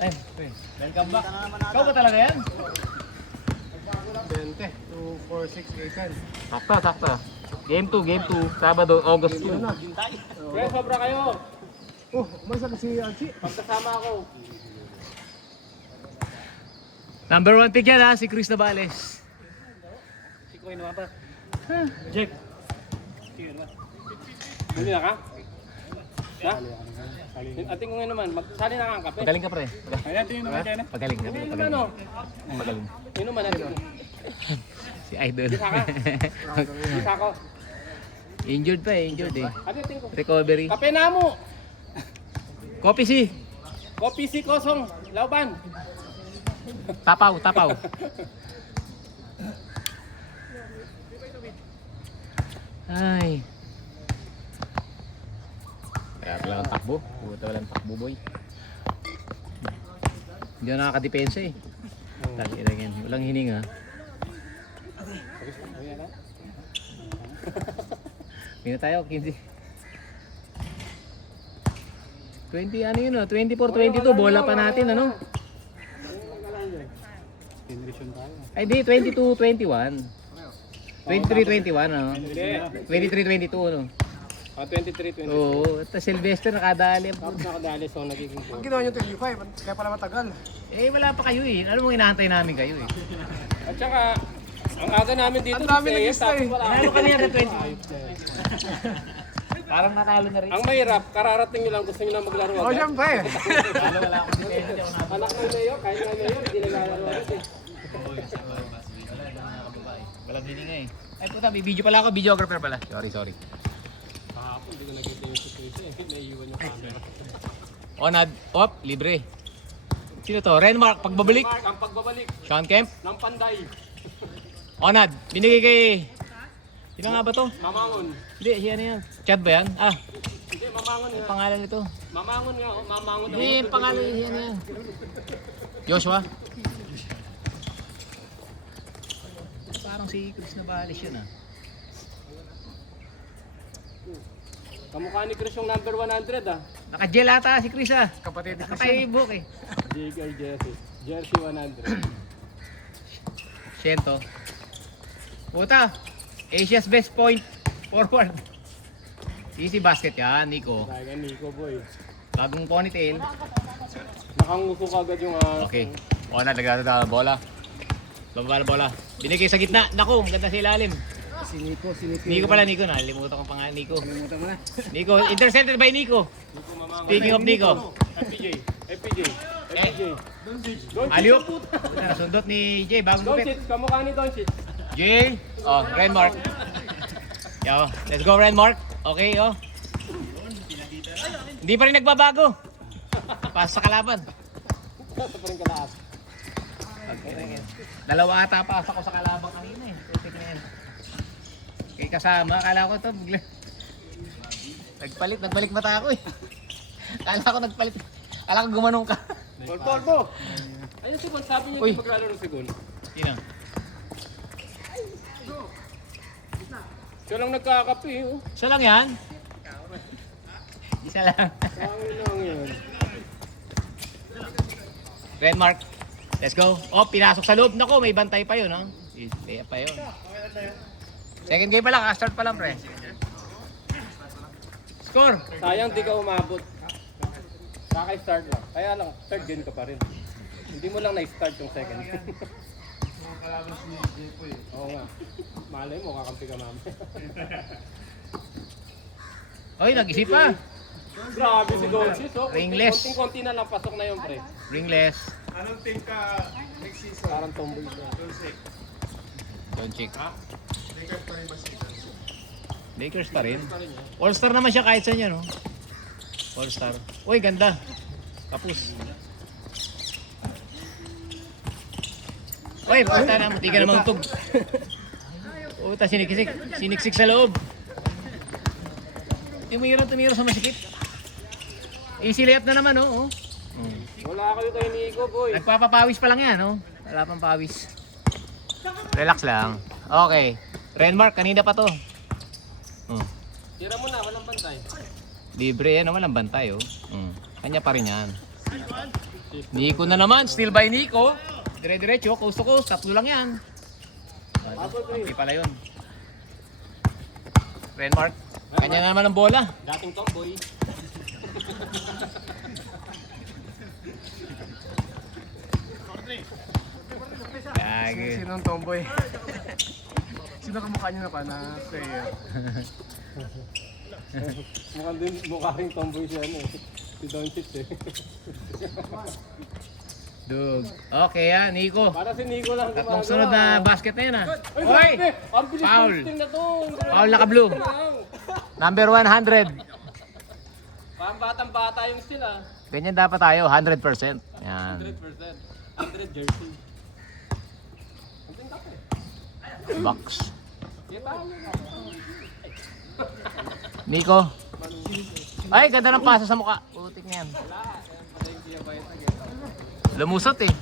Ay, welcome back. Ikaw ba talaga yan? 20 to 4-6 Sakto, sakto. Game 2, Sabado, August 2. Pre, sobra kayo. Oh, masa kasi Archie. Pagkasama ako. Number 1 pick yan ha, si Chris Navales. Si Koy naman pa. Jack. Sige naman. Hindi na ka? Ha? Ating ko ngayon naman, magsali na kang kape. Magaling ka pre. Ayan, tingin naman kayo na. Magaling, Tingin magaling. naman o. Magaling. Inuman natin. Si Idol. Isa ka? Isa ko. Injured pa eh, injured eh. Ano tingin ko? Recovery. Kape na mo! Copy si. Kopi si Kosong, Lauban. Tapaw, tapaw. Ay. Kaya pala ang takbo. Puta walang takbo boy. Hindi na nakakadepensa eh. Tagi na yan. Walang hininga. Hindi na tayo, 15. 20 ano yun o? 24-22. Bola pa natin ano? Ay di, 22-21. 23-21 ano? 23-22 ano? 23, 20. Oo, at Sylvester nakadali. Tapos nakadali so nagiging Ang ginawa nyo 25, kaya pala matagal. Eh wala pa kayo eh. Ano mong inaantay namin kayo eh? At saka, ang aga namin dito, Ang dami si nag-isa tapos eh. wala. Ano kanina na 20? Parang natalo na rin. Ang mahirap, kararating nyo lang gusto nyo na maglaro Oh, agad. syempre. Wala akong depensa. Anak ng Mayo, kahit nga Mayo, hindi naglalaro agad eh. Walang hininga eh. Ay puta, may video pala ako. Videographer pala. Sorry. Kahapon, hindi ko nakita yung situation eh. Naiiwan yung camera. Onad. Op, libre. Sino to? Renmark, pagbabalik. Mark, ang pagbabalik Sean Kemp. ng Panday. Onad, binigay kay... Sino nga ba to? Mamangon. Hindi, yan yan. Chad ba yan? Ah, Hindi, mamangon nga. pangalan nito. Mamangon nga, oh, mamangon. Hindi, yung pangalan yan yan. Joshua? Parang si Chris Navales yun ah. Kamukha ni Chris yung number 100 ah. Naka-gel ata si Chris ah. Kapatid ni Christian. Naka-i-book eh. Jigger Jersey. Jersey 100. Shento. Puta, Asia's best point forward. Easy basket yan, Nico. Kaya Nico boy. Bagong ponytail. Nakanguso kagad yung Okay. Onad, nagdadala na bola. Bababa na bola. Binigay sa gitna. Naku, maganda sa ilalim. Si Nico. Nico pala, Nico. Nakalimutan ko pa nga, Nico. Kalimutan mo na. Nico, intercepted by Nico. Nico mamangon. Speaking of Nico. FPJ. FPJ. FPJ. Aliop. Nasundot ni Jay, bagong gupit. Doncic, kamukha ni Doncic. Jay. Oh, Renmark. Yo, let's go Renmark. Okay, oh. Hindi pa rin nagbabago. Pas sa kalaban. Ito pa rin kalaas. Dalawa ata pa ako sa kalaban kanina eh. Perfect na yan. Kay kasama, akala ko to bigla. Nagbalik mata ako eh. Akala ko nagpalit. Akala ko gumanong ka. Polpo. Ayun si Gol, sabi niya Uy. hindi maglalaro si Gol. Sino? Siya lang nagkakape oh. Isa lang yan? Isa lang. Pangin lang yun. Renmark. Let's go. Oh, pinasok sa loob. Nako, may bantay pa yun, no? Kaya pa yun. Second game pa lang, start pa lang, pre. Score. Sayang di ka umabot. Kaka-start lang. Kaya lang, third game ka pa rin. Hindi mo lang na-start yung second. Oo nga. Malay mo, kakampi ka mamaya. Oy, nag-isip pa. Grabe si Doncic oh. Ringless. Konting-konti na lang, pasok na yung pre. Ringless. Anong team ka next season? Parang tomboy siya. Doncic. Lakers pa rin ba season? Lakers pa rin. All-star naman siya kahit saan yan, no? All-star. Uy, ganda. Kapus. Uy, puta na. Hindi ka na mautog. Puta, siniksik sa loob. Tumira sa masikip. Easy layup na naman, oh. Wala kayo kay Nico, boy. Nagpapapawis pa lang yan, no? Wala pang pawis. Relax lang. Okay. Renmark, kanina pa to. Tira mo na, walang bantay. Libre yan naman ang bantay, oh. Kanya pa rin yan. Nico na naman, still by Nico. Dire-diretso, coast to coast, tatlo lang yan. Okay pala yun. Renmark, kanya na naman ang bola. Dating tomboy. Gagi. Sinong tomboy? Sino kamukha niyo na pa na player? Mukha rin tomboy siya ano. Si Doncic eh. Dug. Okay ah, Nico. Para si Nico lang Tatlong sunod na basket na yun ah. Ay, Hoy! grabe! Ang bilis Foul. shooting na to! Foul naka-blue. Number 100. Parang batang-bata yung sila. Ganyan dapat tayo, 100%. Yan. 100%. 100 jersey. Ang tinda ko eh. Box. Yan tayo. Nico. Ay, ganda ng pasa sa mukha. Putik niyan. Lumusot eh.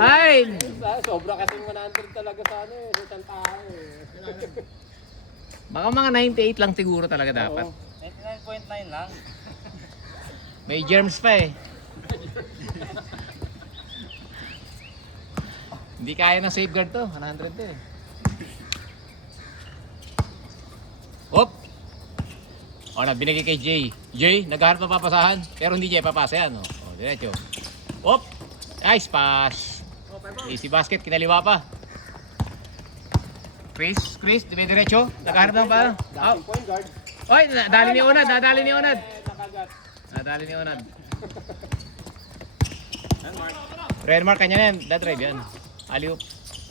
Ay! Sobra kasing 100 talaga sa ano eh. Sa isang tao eh. Baka mga 98 lang siguro talaga dapat. 99.9 lang. May germs pa eh. Hindi kaya ng safeguard to. 100 to eh. Hop! O na, binigay kay Jay. Jay, naghahanap ng papasahan. Pero hindi niya ipapasa yan. O, diretso. Hop! Nice pass. Easy basket, kinaliwa pa. Chris, diretso. Naghahanap ng pa. Dating point guard. Oy, nadali ni Unad, nadali ni Unad. Nakagat. Nadali ni Unad. Renmark, kanya na yan. Da-drive yan. Alley-oop.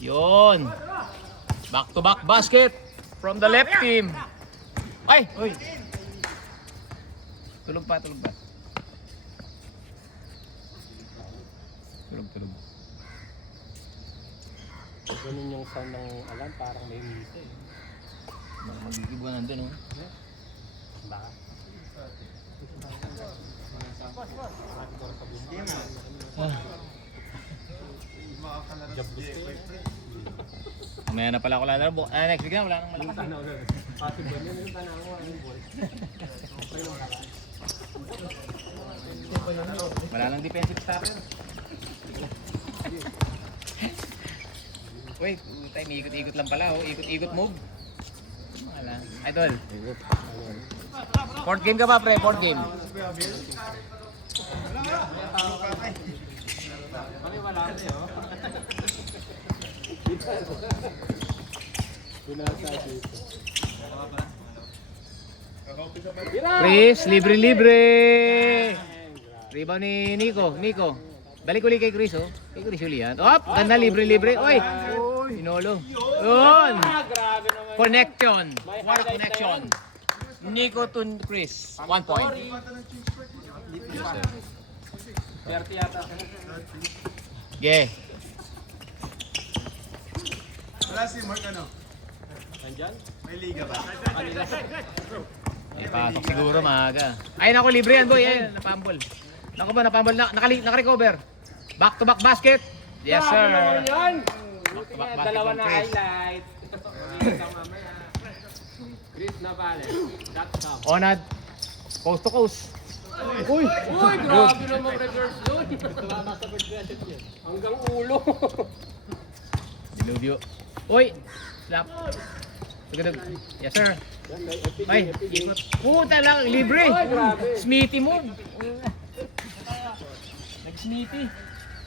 Yun. Back to back basket from the left team. Ay! Uy! Tulog pa. Tulog. Ganun yung sound ng alarm, parang may misa eh. Baka mag-ibuan nandun, oh. Baka. Mamaya na pala ako lalaro. Next week na, wala nang malakas. Wala nang defensive stopper. Wait, tayo ikot-ikot lang pala, oh. Ikot-ikot move. Wala. Idol. Fourth game ka ba, pre? Fourth game. Chris, libre-libre. Rebound ni Nico. Balik uli kay Chris, oh. Kay Chris uli yan. Op, ganda, libre-libre. Oy, Pinolo. Yun. Grabe naman. Connection. What a connection. Nico to Chris. 1 point. Swerte yata. Yeah. Wala si Mark ano? Nandyan? May liga ba? Kanila. Pasok siguro maaga. Ay, naku, libre yan, boy. Ay, napambol. Naku ba, napambol. Nakarecover. Back to back basket. Yes, sir. Yan! Back to back basket Dalawa from na Chris. highlight. Chris Navales.com. Onad. Coast to coast. Uy! Uy, grabe naman reverse yun. Hanggang ulo. Diluvio. Uy! Slap. Tugtog. Yes, sir. Ay, ikot. Puta lang, libre. Ay, grabe. Smithy move. Nag-Smithy.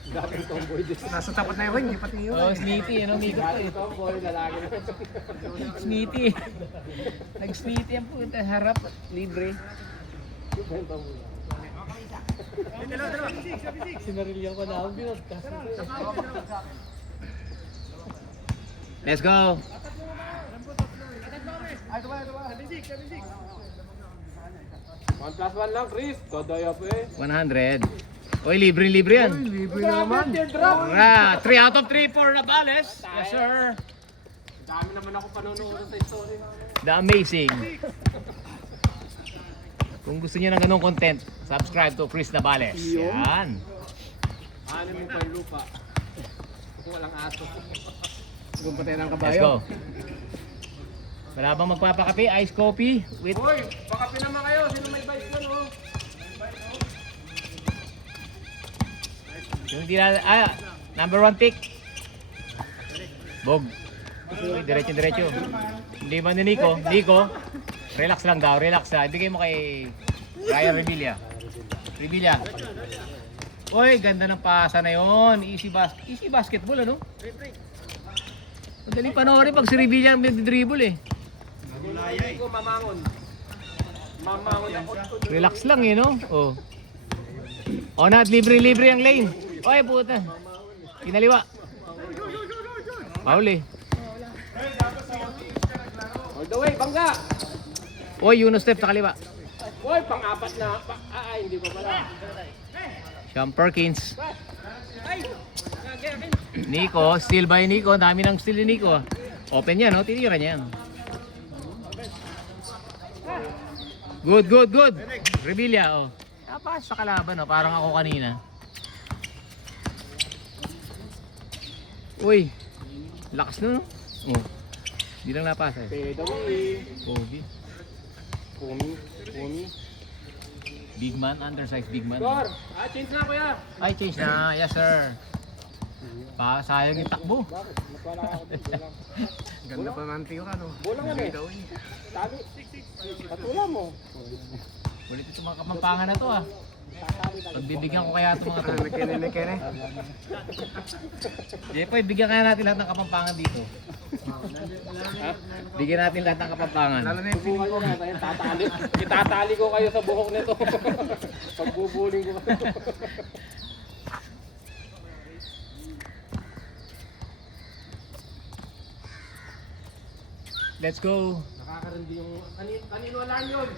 Dating tomboy din. Nasa tapat na yun, hindi pati yun. Oh, Smithy. Ano, mikot to eh. Dating tomboy, lalaki na. Smithy. Nag-Smithy ang puta. Harap. Libre. Sinarilyan ko na ang binagkas. Let's go. One plus one lang, Chris. Kodoy up eh. 100. Oy, libre yan. Libre na naman. Teardrop. 3 out of 3 for Navales. Yes, sir. Dami naman ako panonood sa story. The Amazing. Kung gusto niyo ng ganung content, subscribe to Chris Navales. Yan. Ano mo pa yung lupa? Kung walang aso. Kung pati ng Let's kabayo. go. Wala bang magpapakape? Ice coffee with Hoy, baka pinama kayo. Sino may bike? hindi na, number 1 pick. Bog. Uy, diretso. Hindi man ni Nico. Nico, relax lang daw, relax lang. Ibigay mo kay Ryan Revilla. Revilla. Uy, ganda ng pasa na yon. Easy basketball, ano? Madaling panoorin pag si Revilla ang dribble eh. Hindi ko mamangon. Mamangon ako. Relax lang eh, no? Oh. Onad, libre ang lane. Oy, puta. Kinaliwa. Paul eh. All the way, bangga! Oy, Yuno step sa kaliwa. Hoy, pang-apat na. Hindi pa pala. Sean Perkins. Nico, steal by Nico. Dami ng steal ni Nico. Open yan, no? Tinira niya yan. Good. Revilla, oh. Tapas sa kalaban, oh. Parang ako kanina. Uy. Lakas na, no? Oh. Hindi lang napasa, eh. Fade away. Kobe. Pumi. Big man, undersized big man. Score! Change na kuya. Ay, change na. Yes, sir. Sayang yung takbo. Bakit? Natwala ako dito lang. Ganda pa man tiyo ka, no? Bulang yan eh. Tali. Patula mo. Ulit ito mga kapampangan na to, ah. Pagbibigyan ko kaya ito mga to. Nagkene. Hindi po, bigyan kaya natin lahat ng kapampangan dito. Bigyan natin lahat ng kapampangan. Lalo na yung feeling ko. Itatali ko kayo sa buhok nito. Pagbubuling ko kayo. Let's go. Nakakarindi yung... Kanino alarm yun?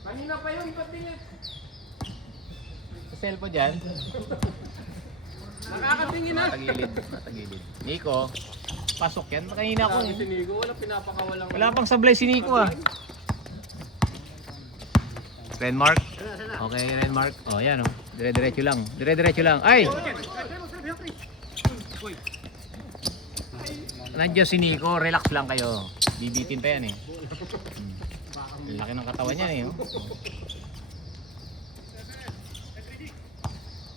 Kanina pa yun, ba't din yun? Sa cellphone dyan. Nakakatingin na. Matagilid. Nico, pasok yan. Kanina ako. Si Nico, wala pinapakawalang... Wala pang sablay si Nico, ah. Renmark. Okay, Renmark. Oh, yan, oh. Dire-diretso lang. Ay! Nandiyan si Nico. Relax lang kayo. Bibitin pa yan, eh. Laki ng katawan niya, eh. Oh.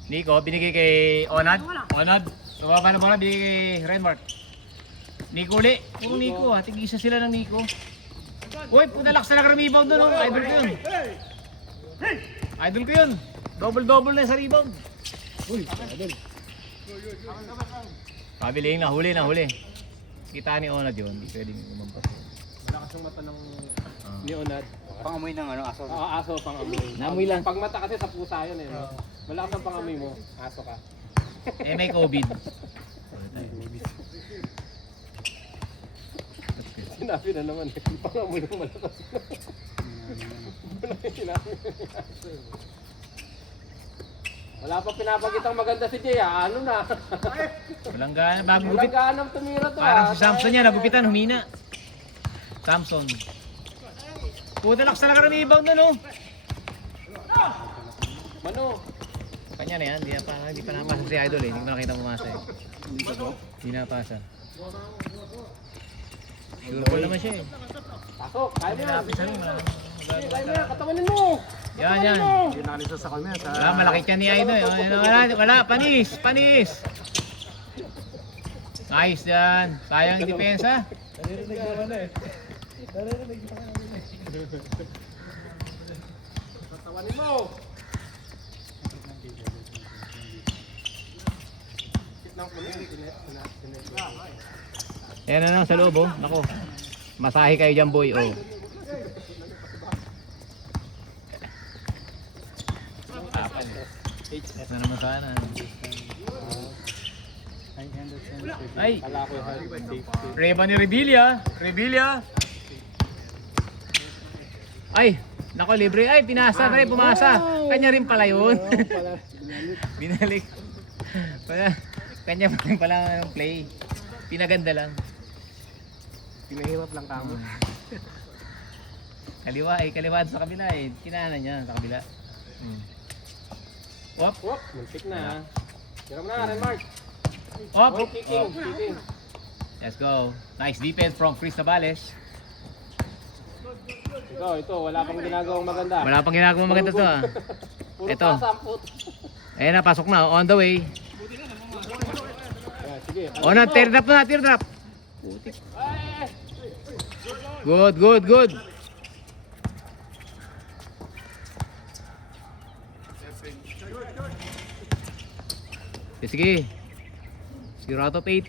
Nico, binigay kay Onad. Tumaba na bola, binigay kay Renmark. Nico uli. Puro Nico, ha. Tig-isa sila ng Nico. Uy, puta lakas talaga ng rebound doon, oh. Idol ko yun. Double na sa rebound. Uy, idol. Pabiling, nahuli. Kita ni Onad yun. Hindi pwedeng umampas. Lakas ng mata ng ni Onad. Pangamoy ng aso. Oo, aso pangamoy. Namoy lang. Pag mata kasi sa pusa yun eh. Malakas ang pangamoy mo, aso ka. Eh, may COVID. Sinabi na naman eh. Pangamoy ng malakas. Sinabi wala pa pinapagitang maganda si Jay, ano na? Walang gana. Bagong Walang gupit. ganang tumira to. Parang si Samson yan. Nagupitan, humina. Samson. Puta lakas talaga ng rebound doon, oh. Mano? Kanya na yan. Hindi pa napasa si Idol, eh. Hindi ko nakita pumasa, eh. Hindi napasa. Sure ball naman siya, eh. Pasok, kaya mo yan. Napisa rin, Kaya mo yan, katawanin mo. Yan. Hindi nakalisa sa kanya. Wala, malaki yan ni Idol. Wala, panis. Nice yan. Sayang yung depensa. Katawanin mo. Yan na lang sa loob, oh. Nako. Masahe kayo dyan, boy, oh. Na naman sana. Ay, Kala ko yung safety. Reba ni Revilla. Ay, nako libre. Ay, pinasa na rin, pumasa. Kanya rin pala yun. Binalik. Kanya pa rin pala ang play. Pinaganda lang. Pinahirap lang kamo. Kaliwa sa kabila eh. Kinaanan niya sa kabila. Wop. Wop, muntik na. Hiram na, Renmark. Wop. Oh, kicking. Let's go. Nice defense from Chris Navales. Ito, wala pang ginagawang maganda. Wala pang ginagawa maganda to, ah. Puro Ito. pasa ang puto. Ayan na, pasok na. On the way. Sige. O na, teardrop na, teardrop. Putik. Good, good, good. Sige. 0 out of 8.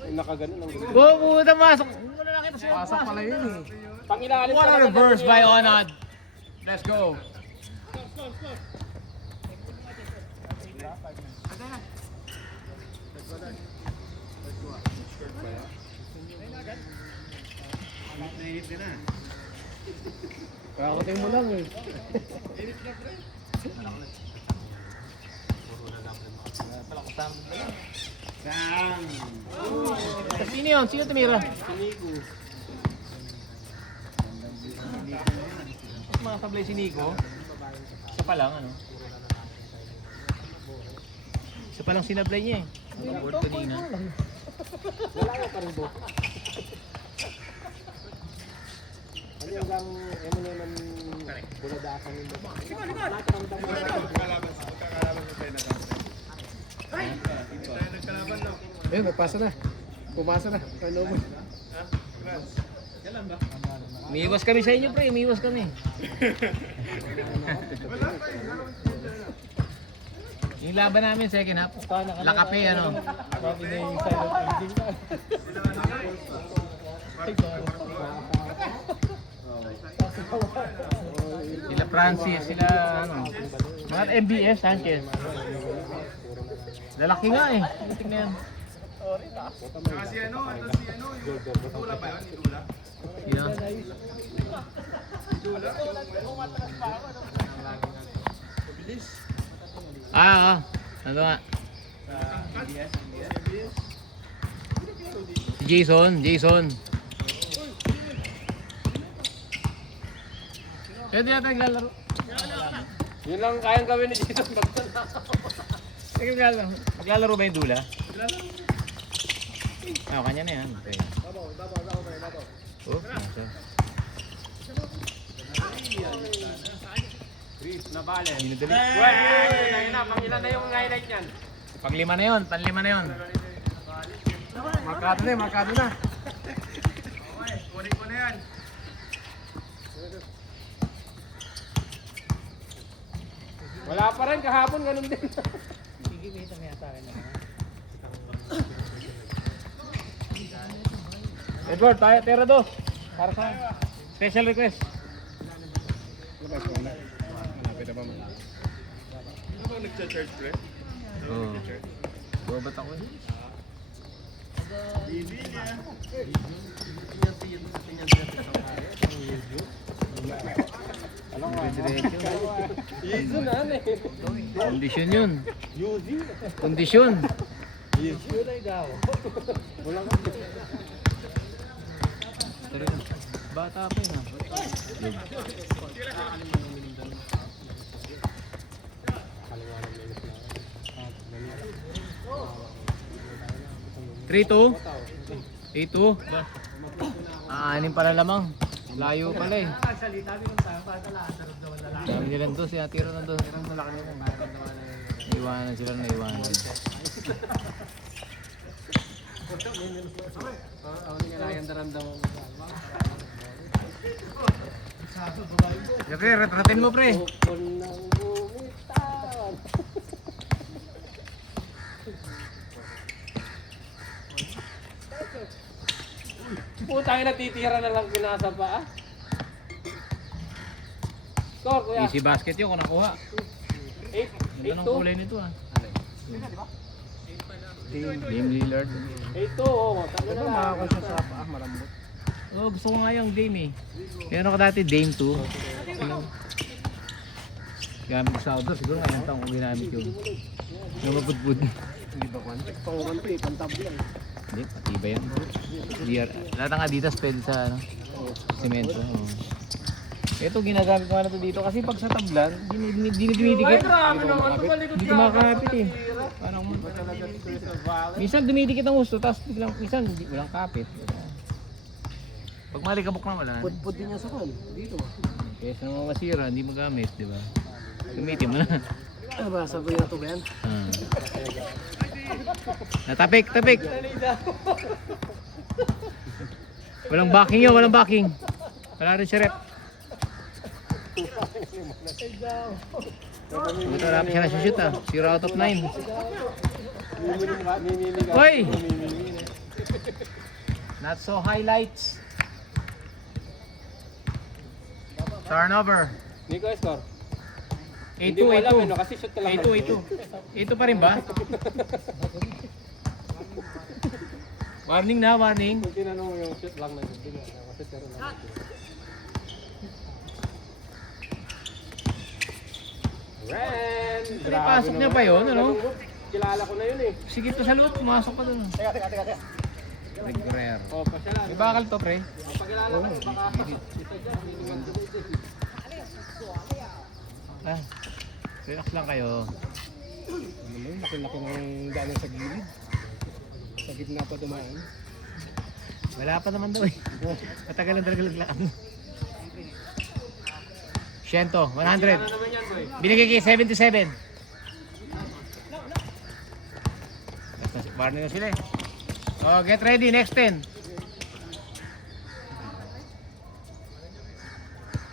Ay, nakaganon ang gulo. Go, puta, masok. Wala na kita sa Pasok pala yun eh. Pangilalim What a reverse by Onad. Let's go. Kakakutin mo lang eh. Sino yun? Sino tumira? Mga sablay si Nico. Isa pa lang, ano? Isa pa lang sinablay niya eh. Nag-board kanina. Wala ka pa rin po. Ano yung gang, ano naman, buladasan nyo? Ayun, nagpasa na. Pumasa na. Ano mo? Umiiwas kami sa inyo, pre. Umiiwas kami. Yung laban namin, second half. Lakape, ano? Sabi na yung silent ending. Sila Francis, sila ano. Mga MBS, Sanchez. Lalaki nga eh. Tingnan yan. Yeah. Ano nga? Jason. Pwede yata naglalaro. Yun lang kayang gawin ni Jason. Naglalaro ba yung dula? Ah, kanya na yan. Okay. Oh, nasa. Nabale. Minadali. Ayun na, pangilan na yung highlight niyan. Panglima na yun, panlima na yun. Markado na, markado na. Wala pa rin, kahapon ganun din. Edward, tayo, tera dos. Para sa special request. Labas mo na. Malapit na ba mo? Ano ba nagcha-charge, pre? Oo. Babat ako eh. Jason na ano eh. Kondisyon yun. Kondisyon. Wala ka. Bata pa yun ah. Trito. 8-2. Aanim pala lamang. Layo pala eh. Dami nilang doon, sinatiro na doon. Iwanan sila na iwanan. Ano nga lang yung daramdaman mo. Pre, retratin mo pre. Tukol ng bumitawan. Putang ina, natitira na lang pinasa pa ah. Score kuya. Easy basket yun kung nakuha. 8 Ganda ng kulay nito ah. Dame Lillard. 8-2 oh. Sabi na lang. Makakon siya sa paa, malambot. Oh, gusto ko nga yung Dame eh. Meron ko dati Dame 2. Gamit ko sa outdoor, siguro ngayong taong ko ginamit yun. Yung mapudpud. Hindi ba kwan? Panguman pa eh, pantab lang. Hindi, matibay yan. Lahat ng Adidas pwede sa ano, semento. Oh. Ito ginagamit ko na to dito kasi pag sa tablan, di dumidikit. Grabe naman, tumalikod Hindi ka. ko makakapit eh. Parang minsan dumidikit ang gusto, tapos biglang minsan walang kapit. Pag malikabok na wala. Pud din niya sa kwan. Dito. Kaya sa mga masira, hindi magamit, di ba? Gamitin mo na. Basa ko yung ito ba yan? Natapik, tapik. Walang backing yun, walang backing. Wala rin si rep. Ito namin siya na-shoot 0 out of 9. Hoy! Not so highlights. Turnover. Nico, score. 8-2, Hindi mo alam 8-2. eh, no? Kasi shoot ka lang. 8-2. 8-2 pa rin ba? Warning na, warning. Kung tinanong mo yung shoot lang na yun, hindi nga. Kasi pero lang. Ren! Pasok niya pa yun, ano? Kilala ko na yun eh. Sige to sa loob, pumasok pa dun. Teka. Regular. O, pasya lang. May bakal to, pre. Pagkilala ko, baka isa dyan, hindi naman dito. Ah, relax lang kayo. Ano mo, laki-laki ng daanan sa gilid. Sa gitna pa dumaan. Wala pa naman daw eh. Matagal lang talaga laglaan. 100, 100. Ano naman yan, boy? Binigay kay 77. Warning na sila eh. Oh, get ready, next 10.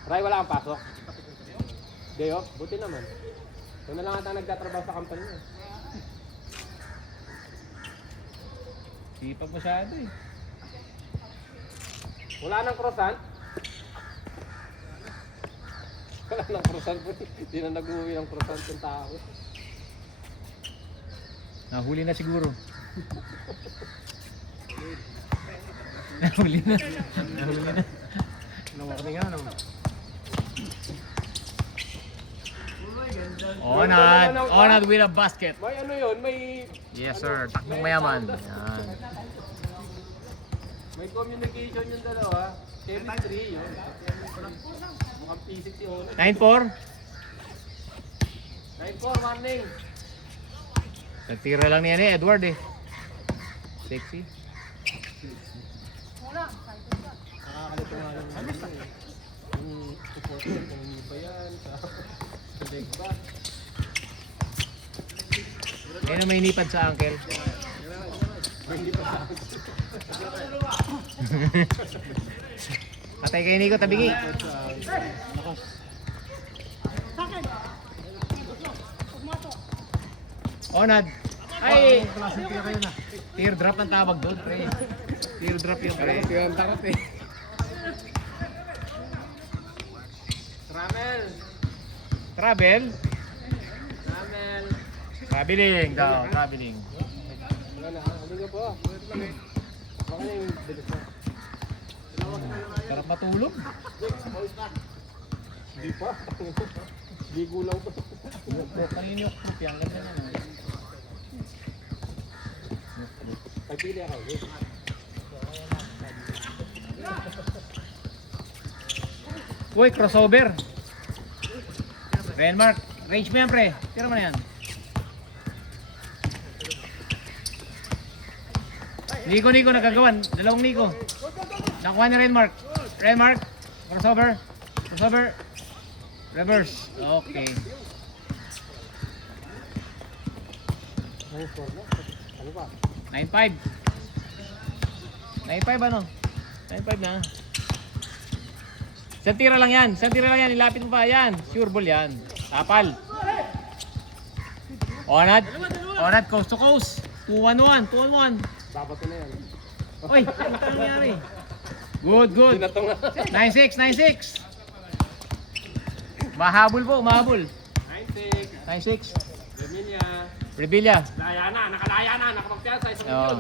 Ray, wala kang pasok. Deo, buti naman. Ito na lang ata nagtatrabaho sa company niya. Sipag masyado eh. Wala nang croissant. Wala nang croissant po. Hindi na nag-uwi ng croissant yung tao. Nahuli na siguro. Nahuli na. Nahuli na. Nawarning nga naman. Onad with a basket. May ano yun, may Yes sir, takbong mayaman. Yan. may communication yung dalawa. Chemistry yun. Mukhang pisik si Ono. 9-4. 9-4, warning. Nagtira lang niya ni Edward eh. Sexy. Nakakalito nga lang. Yung supporter kung hindi pa yan. Sa leg back. Ayun na may nipad sa uncle. Patay kay Nico, tabingi. Onad. Ay! Teardrop ang tawag doon, pre. Teardrop yung pre. Kaya ang takot eh. Ramel. Travel? Ramel. Traveling daw, traveling. Wala na, hindi ka po. Baka na yung bilis na. Sarap matulog. Hindi pa. Hindi gulang pa. Kanino yung proof yan? Ganda naman. Pagpili ako. Uy, crossover. Renmark, range mo yan pre. Tira mo na yan. Nico, nagkagawan. Dalawang Nico. Nakuha ni Renmark. Renmark, crossover. Crossover. Reverse. Okay. Ano pa? 9-5. 9-5 ano? 9-5 na. Isang tira lang yan. Isang tira lang yan. Ilapit mo pa. Yan. Sure ball yan. Tapal. Onad. Onad coast to coast. 2-1-1. 2-1-1. Dapat ko na yan. Oy, ano ka nangyari? Good, good. Tinatong na. 9-6, 9-6. Mahabol po, mahabol. 9-6. 9-6. Emilia. Revilla. Laya na. Nakalaya na. Nakapagpiyansa. Isang Oo. milyon.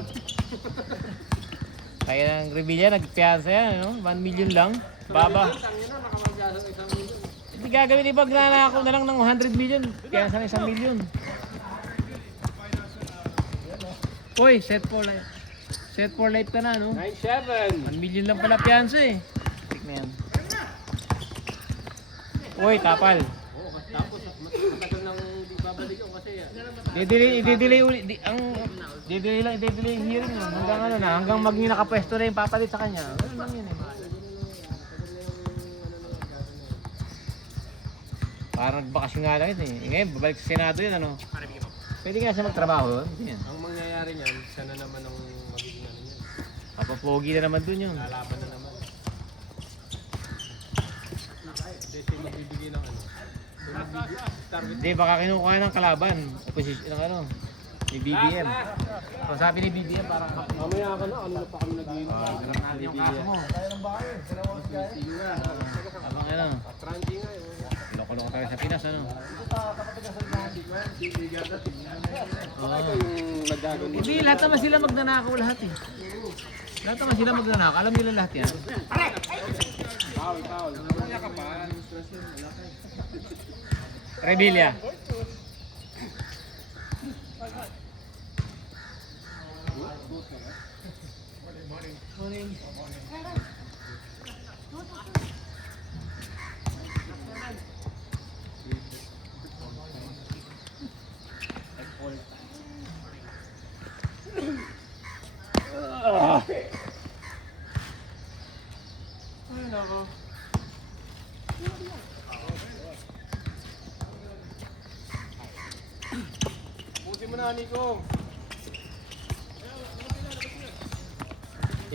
Kaya ng Revilla, nagpiyansa yan, no? 1 million lang. Baba. Isang yun na. Nakapagpiyansa sa 1 milyon. Hindi gagawin iba, gnanako na lang ng 100 million. Piyansa ng 1 million. Uy, set for life. Set for life ka na, no? 9-7. 1 million lang pala piyansa eh. Tik na yan. Uy, tapal. Tapos, matagal nang di babalik ako kasi Didelay ulit. Didelay yung hearing mo. Hanggang ano na, hanggang nakapesto na yung papalit sa kanya. Ganun lang yun eh. Parang nagbakasyon nga lang yun eh. Ngayon, babalik sa Senado yun ano. Pwede nga siya magtrabaho doon. Hindi yan. Ang mangyayari niyan, siya na naman ang magiging ano niyan. Papapogi na naman dun yun. Lalaban na naman. Hindi siya magbibigay ng ano. Target. Hindi, baka kinukuha ng kalaban. Opposition ng ano. Ni BBM. Kung sabi ni BBM, parang Mamaya ka na, ano na pa kami nag-iinit. natin yung kaso mo. Abang ano. Trending nga yun. Loko-loko tayo sa Pinas ano. Ito yung nagagawin. Hindi, lahat naman sila magnanakaw lahat eh. Lahat naman sila magnanakaw. Alam nila lahat yan. Foul. Mamaya ka pa. Rebilla. Ay, nako. Buti mo na, Nico.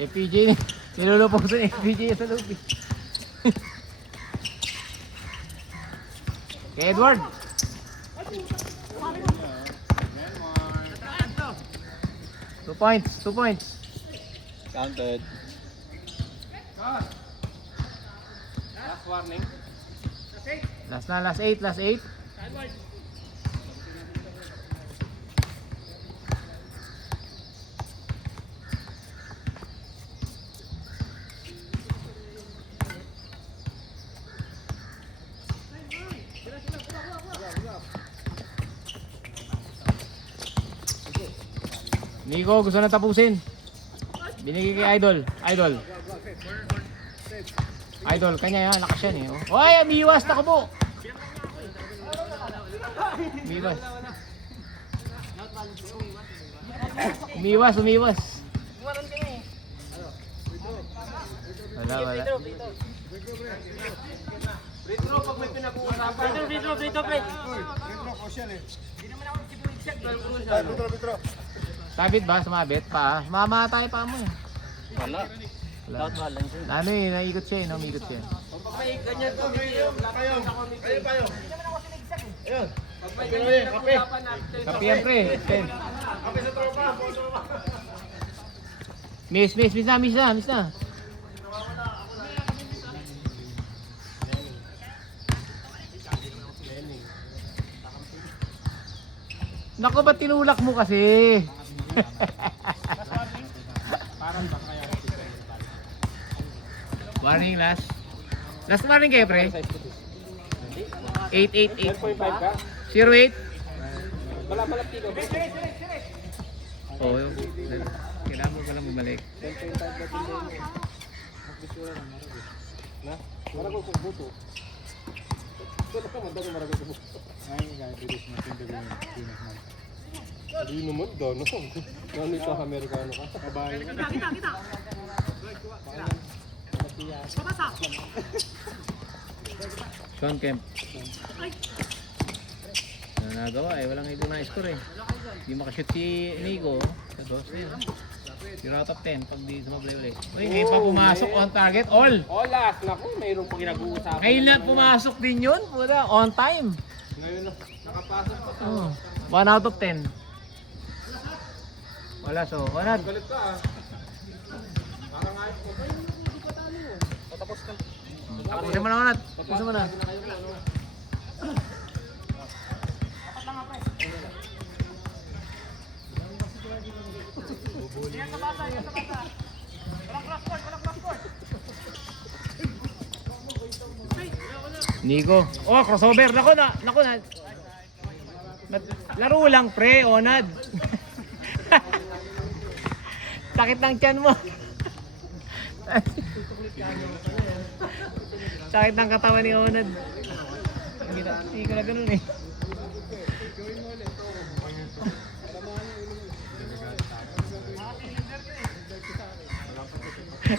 FPJ. Nilulupong sa FPJ sa loob eh. Kay Edward. Two points. Counted. Last warning. Last 8. Nico, gusto na tapusin. Binigay kay Idol, kanya yan, lakas yan eh. Oh. Oy, umiwas na ko po. Umiwas. Wala. Retro, pag may pinag-uusapan. Retro, pre. Sabit ba? Sumabit pa? Mamatay pa mo eh. Wala. Lahat balance. Ano eh, naikot siya eh, umikot siya. Pag may ganyan to, kayo. Ayun. Pag may ganyan pinag-uusapan natin. Kapi yan pre. Kape sa tropa. Miss na. Nako, ba't tinulak mo kasi? Warning last. Last warning kayo pre? 888. 10.5 ka? 08. Wala malapti ka. Oo, kailangan mo pala bumalik. 10.5 ka din. Na? Marago kong buto. Ito ka man daw marago kong buto. Hindi naman daw, no? Ano ito, Amerikano ka? Babae. Kita. Sean Kemp. Ano nagawa eh, walang ito na score eh. Hindi makashoot si Nico. Sa dos yun. 0 out of 10 pag di sumablay ulit. Uy, ngayon pa pumasok on target, all! Olas! Naku, mayroong pang ginag-uusapan. Ngayon na pumasok din yun, puta, on time. Ngayon na, nakapasok pa to. Oh, 1 out of 10. Wala, so, Onad. Galit ka ah. Parang ayos ko. Ay, hindi ka talo. Patapos ka. Tapusin mo na, Onad. Tapusin mo na. Nico. Oh, crossover. Naku na. Laro lang pre, Onad. Sakit ng tiyan mo. Sakit ng katawan ni Onad. Hindi ko na ganun eh.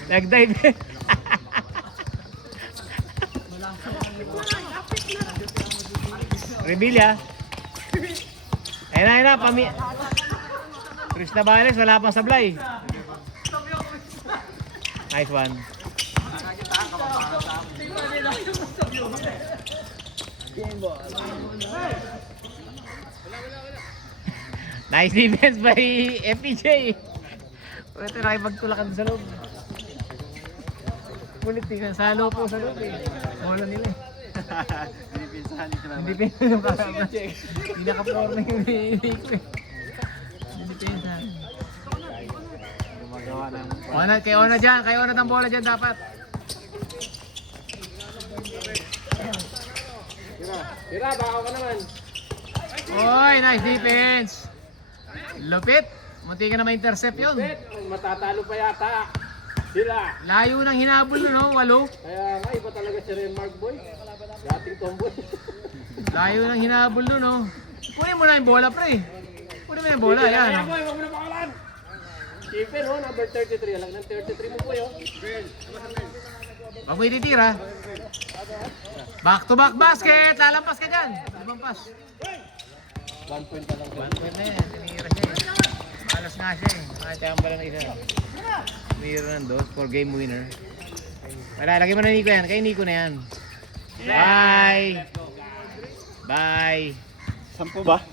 Nag-dive. Revilla. Ayun na, Chris Navales, wala pang sablay. Nice one. Nice defense by FPJ. Ito nakipagtulakan sa loob. Kulit tingnan, sa loob po sa loob eh. Bola nila eh. Hindi pinsahan yung kasama. Hindi naka-floor na yung hihihik ko eh. Hindi pinsahan. Kay Ona dyan, kay Ona ang bola dyan dapat. Tira, baka ka naman. Oy, nice defense. Lupit. Munti ka na ma-intercept yun. Matatalo pa yata. Sila. Layo ng hinabol nun, no? 8. Kaya nga, iba talaga si Renmark Boy. Dating tomboy. Layo ng hinabol nun, no? Kunin mo na yung bola, pre. Kunin mo na yung bola, yan. Kaya boy, wag mo na pakalan. Keeper, oh, number 33. Alam ng 33 mo po yun. Wag mo ititira. Back to back basket. Lalampas ka dyan. Ibang pass. 1 point pa lang. 1 point na yan. Tinira siya eh. Malas nga siya eh. Makatayang ba lang isa. Mayroon ng dos for game winner. Wala, lagay mo na Nico yan. Kay Nico na yan. Bye! Bye! 10 ba?